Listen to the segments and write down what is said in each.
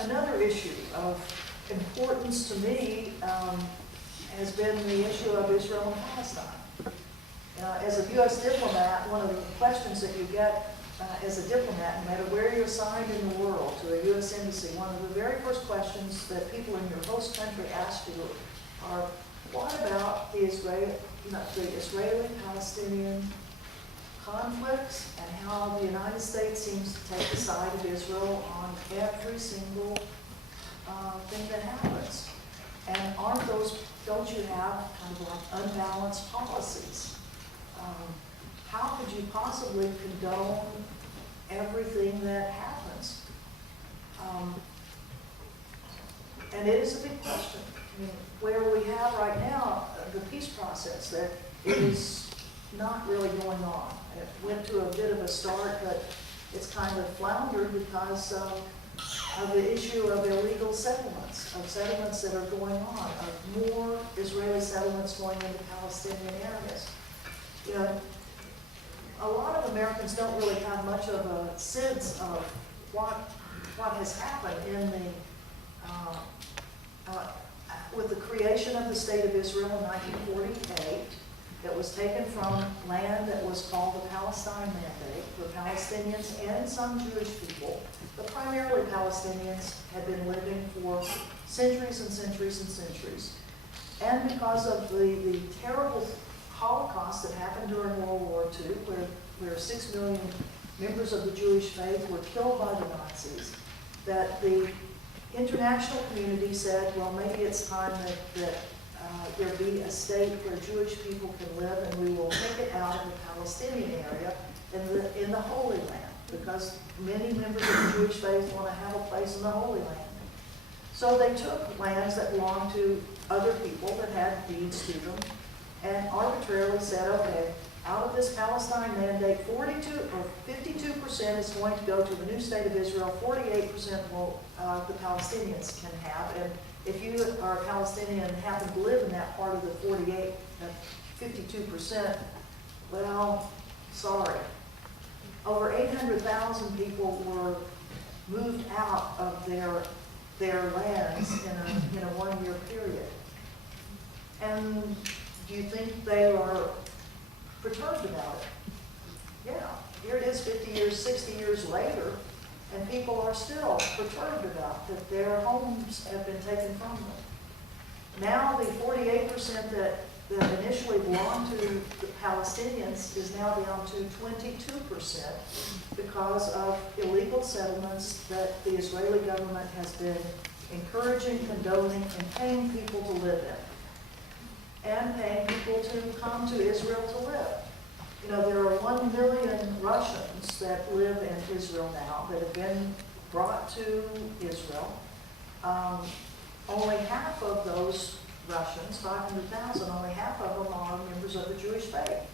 Another issue of importance to me has been the issue of Israel and Palestine. As a U.S. diplomat, one of the questions that you get as a diplomat, no matter where you're assigned in the world to a U.S. embassy, one of the very first questions that people in your host country ask you are, what about the Israeli-Palestinian conflicts and how the United States seems to take the side of Israel on every single thing that happens? And don't you have kind of like unbalanced policies? How could you possibly condone everything that happens? And it is a big question. I mean, where we have right now the peace process that is not really going on. It went to a bit of a start, but it's kind of floundered because of the issue of illegal settlements, of settlements that are going on, of more Israeli settlements going into Palestinian areas. You know, a lot of Americans don't really have much of a sense of what has happened in the with the creation of the State of Israel in 1948. That was taken from land that was called the Palestine Mandate, where Palestinians and some Jewish people, but primarily Palestinians, had been living for centuries and centuries and centuries. And because of the terrible Holocaust that happened during World War II, where 6 million members of the Jewish faith were killed by the Nazis, that the international community said, well, maybe it's time that there be a state where Jewish people can live, and we will take it out of the Palestinian area in the Holy Land, because many members of the Jewish faith want to have a place in the Holy Land. So they took lands that belonged to other people that had deeds to them, and arbitrarily said, okay, out of this Palestine mandate, 52% is going to go to the new state of Israel, 48% will the Palestinians can have, and if you are a Palestinian and happen to live in that part of the 52%, well, sorry. Over 800,000 people were moved out of their lands in a one-year period. And do you think they are perturbed about it? Yeah, here it is 50 years, 60 years later, and people are still perturbed about that their homes have been taken from them. Now the 48% that initially belonged to the Palestinians is now down to 22% because of illegal settlements that the Israeli government has been encouraging, condoning, and paying people to live in, and paying people to come to Israel to live. You know, there are 1 million Russians that live in Israel now that have been brought to Israel. Only half of those Russians, 500,000, only half of them are members of the Jewish faith.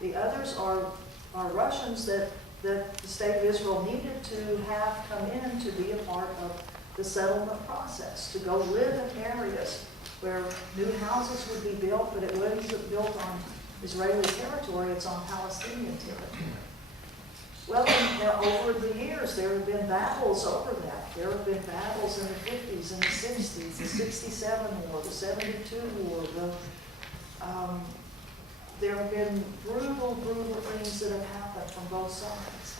The others are Russians that the state of Israel needed to have come in to be a part of the settlement process, to go live in areas where new houses would be built, but it wasn't built on Israeli territory, it's on Palestinian territory. Well, over the years, there have been battles over that. There have been battles in the 50s and the 60s, the 67 war, the 72 war. There have been brutal things that have happened from both sides.